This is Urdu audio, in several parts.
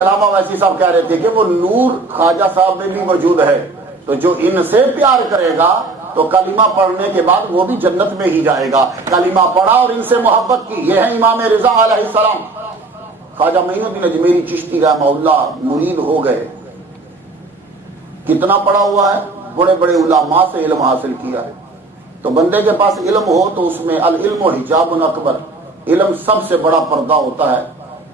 علامہ ویسی صاحب کہہ رہے تھے کہ وہ نور خواجہ صاحب میں بھی موجود ہے، تو جو ان سے پیار کرے گا تو کلمہ پڑھنے کے بعد وہ بھی جنت میں ہی جائے گا۔ کلمہ پڑھا اور ان سے محبت کی، یہ ہے امام رضا علیہ السلام۔ خواجہ معین الدین اجمیری چشتی رحمہ اللہ مرید ہو گئے، کتنا پڑھا ہوا ہے، بڑے بڑے علماء سے علم حاصل کیا ہے۔ تو بندے کے پاس علم ہو تو اس میں العلم حجاب اکبر، علم سب سے بڑا پردہ ہوتا ہے۔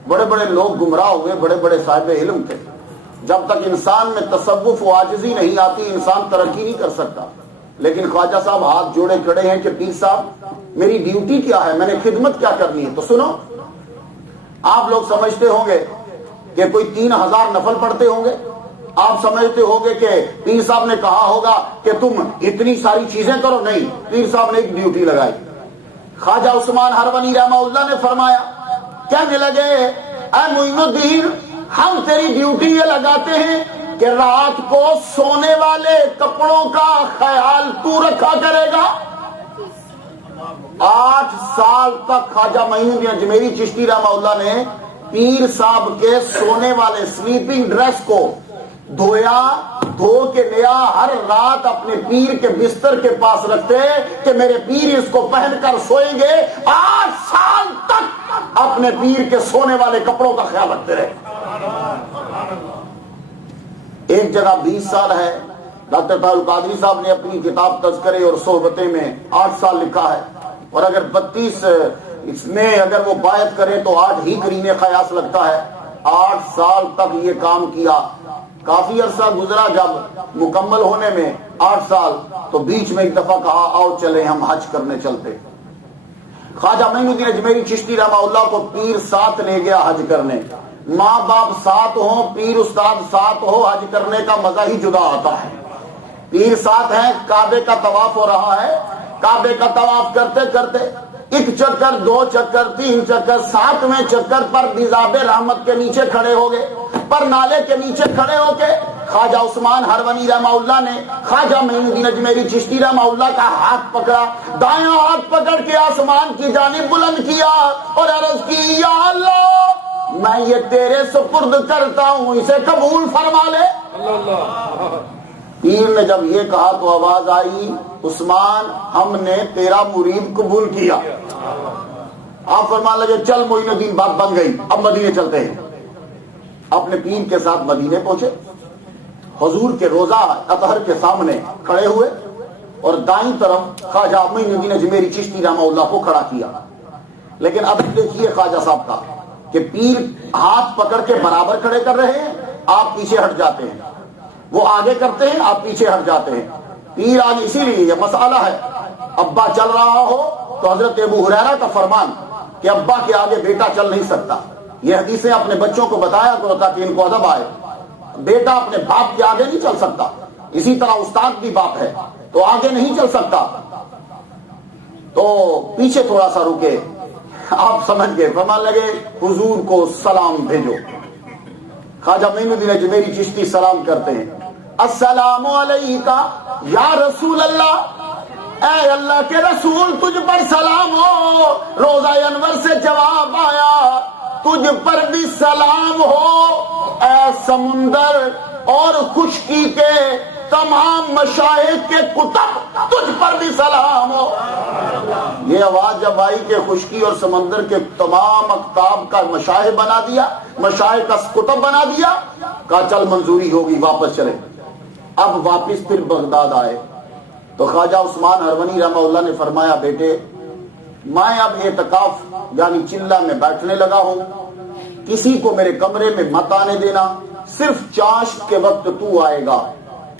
بڑے بڑے لوگ گمراہ ہوئے، بڑے بڑے صاحب علم تھے۔ جب تک انسان میں تصوف و عاجزی نہیں آتی انسان ترقی نہیں کر سکتا۔ لیکن خواجہ صاحب ہاتھ جوڑے کھڑے ہیں کہ پیر صاحب میری ڈیوٹی کیا ہے، میں نے خدمت کیا کرنی ہے۔ تو سنو، آپ لوگ سمجھتے ہوں گے کہ کوئی 3000 نفل پڑھتے ہوں گے، آپ سمجھتے ہوں گے کہ پیر صاحب نے کہا ہوگا کہ تم اتنی ساری چیزیں کرو، نہیں، پیر صاحب نے ایک ڈیوٹی لگائی۔ خواجہ عثمان ہرونی رحمہ اللہ نے فرمایا، کہنے لگے اے معین الدین، ہم تیری ڈیوٹی یہ لگاتے ہیں کہ رات کو سونے والے کپڑوں کا خیال تو رکھا کرے گا۔ 8 سال تک خواجہ معین الدین اجمیری چشتی رحمہ اللہ نے پیر صاحب کے سونے والے سلیپنگ ڈریس کو دھویا، دھو کے نیا ہر رات اپنے پیر کے بستر کے پاس رکھتے کہ میرے پیر اس کو پہن کر سوئیں گے۔ 8 سال تک اپنے پیر کے سونے والے کپڑوں کا خیال رکھتے رہے۔ ایک جگہ 20 سال ہے، ڈاکٹر طاہر القادری صاحب نے اپنی کتاب تذکرے اور صحبتیں میں 8 سال لکھا ہے، اور اگر 32 اس میں اگر وہ بیعت کرے تو 8 ہی قرین قیاس لگتا ہے۔ 8 سال تک یہ کام کیا۔ کافی عرصہ گزرا، جب مکمل ہونے میں 8 سال، تو بیچ میں ایک دفعہ کہا آؤ چلے ہم حج کرنے چلتے۔ خواجہ معین الدین اجمیری چشتی رحمہ اللہ کو پیر ساتھ لے گیا حج کرنے۔ ماں باپ ساتھ ہوں، پیر استاد ساتھ ہو، حج کرنے کا مزہ ہی جدا آتا ہے۔ پیر ساتھ ہیں، کعبے کا طواف ہو رہا ہے، کعبے کا طواف کرتے کرتے 1 چکر 2 چکر 3 چکر 7ویں چکر پر بزاب رحمت کے نیچے کھڑے ہو گئے، پر نالے کے نیچے کھڑے ہو کے خواجہ عثمان ہرونی رحمہ اللہ نے خواجہ معین الدین اجمیری چشتی رحمہ اللہ کا ہاتھ پکڑا، دایاں ہاتھ پکڑ کے آسمان کی جانب بلند کیا اور عرض کی، یا اللہ میں یہ تیرے سپرد کرتا ہوں، اسے قبول فرما لے۔ پیر نے جب یہ کہا تو آواز آئی، عثمان ہم نے تیرا مرید قبول کیا۔ آپ فرمان لگے چل معین الدین، بات بن گئی، اب مدینے چلتے ہیں۔ اپنے پیر کے ساتھ مدینے پہنچے، حضور کے روضہ اطہر کے سامنے کھڑے ہوئے اور دائیں طرف خواجہ معین الدین اجمیری چشتی رحمہ اللہ کو کھڑا کیا۔ لیکن اب دیکھیے خواجہ صاحب کا کہ پیر ہاتھ پکڑ کے برابر کھڑے کر رہے ہیں، آپ پیچھے ہٹ جاتے ہیں، وہ آگے کرتے ہیں، آپ پیچھے ہٹ جاتے ہیں۔ پیر آگے، اسی لیے یہ مسئلہ ہے، ابا چل رہا ہو تو حضرت ابو ہریرہ کا فرمان کہ ابا کے آگے بیٹا چل نہیں سکتا، یہ حدیثیں اپنے بچوں کو بتایا کرو تاکہ ان کو ادب آئے۔ بیٹا اپنے باپ کے آگے نہیں چل سکتا، اسی طرح استاد بھی باپ ہے تو آگے نہیں چل سکتا، تو پیچھے تھوڑا سا رکے۔ آپ سمجھ گئے، فرمان لگے حضور کو سلام بھیجو۔ خواجہ معین الدین اجمیری چشتی سلام کرتے ہیں، السلام علیکہ یا رسول اللہ، اے اللہ کے رسول تجھ پر سلام ہو۔ روضہ انور سے جواب آیا، تجھ پر بھی سلام ہو اے سمندر اور خشکی کے تمام مشائخ کے کتب، تجھ پر بھی سلام ہو۔ یہ آواز جب آئی کہ خشکی اور سمندر کے تمام اقطاب کا مشائخ بنا دیا، مشائخ کا کتب بنا دیا، کہا چل منظوری ہوگی، واپس چلے۔ اب واپس پھر بغداد آئے تو خواجہ عثمان ہرونی رحمہ اللہ نے فرمایا، بیٹے میں اب اعتکاف یعنی چلہ میں بیٹھنے لگا ہوں، کسی کو میرے کمرے میں مت آنے دینا، صرف چاشت کے وقت تو آئے گا،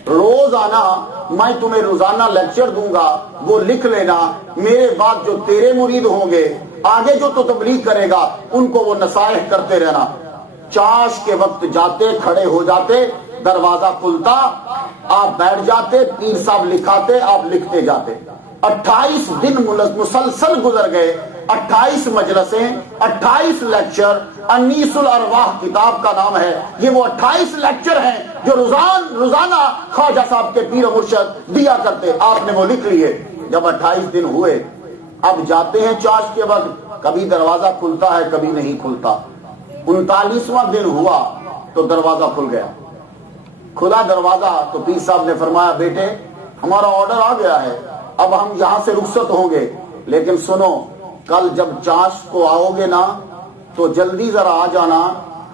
روزانہ میں تمہیں روزانہ لیکچر دوں گا، وہ لکھ لینا، میرے بعد جو تیرے مرید ہوں گے، آگے جو تو تبلیغ کرے گا ان کو وہ نصائح کرتے رہنا۔ چاش کے وقت جاتے، کھڑے ہو جاتے، دروازہ کھلتا، آپ بیٹھ جاتے، پیر صاحب لکھاتے، آپ لکھتے جاتے۔ 28 دن مسلسل گزر گئے، 28 مجلسیں، 28 لیکچر، انیس الارواح کتاب کا نام ہے۔ یہ وہ 28 لیکچر ہیں جو روزانہ خواجہ صاحب کے پیر و مرشد دیا کرتے، آپ نے وہ لکھ لیے۔ جب 28 دن ہوئے، اب جاتے ہیں چاش کے وقت، کبھی دروازہ کھلتا ہے کبھی نہیں کھلتا۔ 39واں دن ہوا، تو دروازہ کھل گیا. کھلا دروازہ تو پیر صاحب نے فرمایا بیٹے ہمارا آرڈر آ گیا ہے, اب ہم یہاں سے رخصت ہوں گے, لیکن سنو کل جب چاشت کو آؤ گے نا تو جلدی ذرا آ جانا.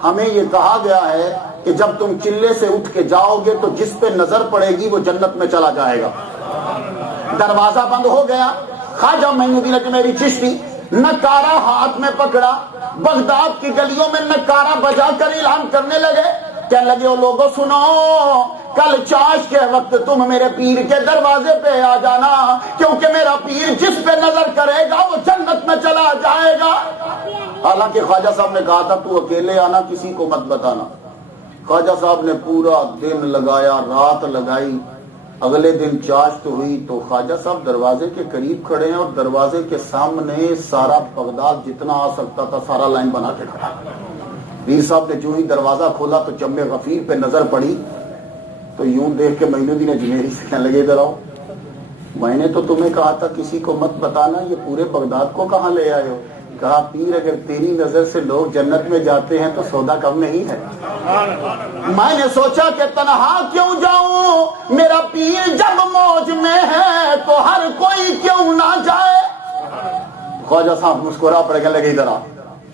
ہمیں یہ کہا گیا ہے کہ جب تم چلے سے اٹھ کے جاؤ گے تو جس پہ نظر پڑے گی وہ جنت میں چلا جائے گا. دروازہ بند ہو گیا. خواجہ معین الدین اجمیری چشتی نکارا ہاتھ میں پکڑا, بغداد کی گلیوں میں نکارا بجا کر اعلان کرنے لگے, کہنے لگے او لوگوں سنو, کل چاش کے وقت تم میرے پیر کے دروازے پہ آ جانا, کیونکہ میرا پیر جس پہ نظر کرے گا وہ جنت میں چلا جائے گا. حالانکہ خواجہ صاحب نے کہا تھا تو اکیلے آنا, کسی کو مت بتانا. خواجہ صاحب نے پورا دن لگایا, رات لگائی. اگلے دن چاشت ہوئی تو خواجہ صاحب دروازے کے قریب کھڑے ہیں اور دروازے کے سامنے سارا بغداد جتنا آ سکتا تھا سارا لائن بنا کے کھڑا. پیر صاحب نے جو ہی دروازہ کھولا تو جم غفیر پہ نظر پڑی تو یوں دیکھ کے معین الدین اجمیری سے کہنے لگے ادھر آؤ, میں نے تو تمہیں کہا تھا کسی کو مت بتانا, یہ پورے بغداد کو کہاں لے آئے ہو؟ کہا پیر اگر تیری نظر سے لوگ جنت میں جاتے ہیں تو سودا کم نہیں ہے. میں نے سوچا کہ تنہا کیوں جاؤں, میرا پیر جب موج میں ہے تو ہر کوئی کیوں نہ جائے. خواجہ صاحب مسکرا پڑ گئے, لگے ادھر آ.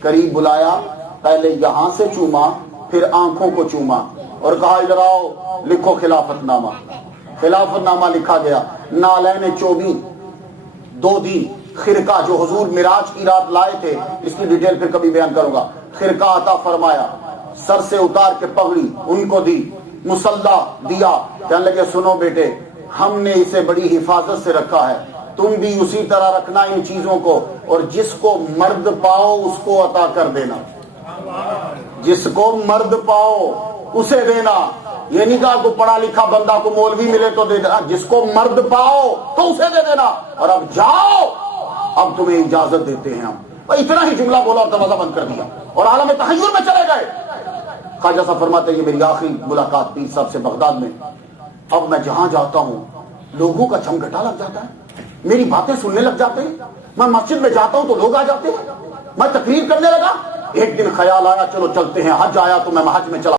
قریب بلایا, پہلے یہاں سے چوما پھر آنکھوں کو چوما اور کہا ادھر آؤ لکھو خلافت نامہ. خلافت نامہ لکھا گیا. نالین چوبی 2 دن خرقہ جو حضور معراج کی رات لائے تھے, اس کی ڈیٹیل پھر کبھی بیان کروں گا, خرقہ عطا فرمایا, سر سے اتار کے پگڑی ان کو دی, مصلا دیا. کہنے لگے سنو بیٹے ہم نے اسے بڑی حفاظت سے رکھا ہے, تم بھی اسی طرح رکھنا ان چیزوں کو, اور جس کو مرد پاؤ اس کو عطا کر دینا. جس کو مرد پاؤ اسے دینا. یہ نہیں کہا کو پڑھا لکھا بندہ کو مولوی ملے تو دے دینا, جس کو مرد پاؤ تو اسے دے دینا. اور اب جاؤ, اب تمہیں اجازت دیتے ہیں ہم. اتنا ہی جملہ بولا اور دروازہ بند کر دیا اور عالم تحیر میں چلے گئے. خواجہ صاحب فرماتے ہیں یہ میری آخری ملاقات پیر صاحب سے بغداد میں. اب میں جہاں جاتا ہوں لوگوں کا چمگٹا لگ جاتا ہے, میری باتیں سننے لگ جاتے ہیں. میں مسجد میں جاتا ہوں تو لوگ آ جاتے ہیں. میں تقریر کرنے لگا, ایک دن خیال آیا چلو چلتے ہیں, حج آیا تو میں حج میں چلا.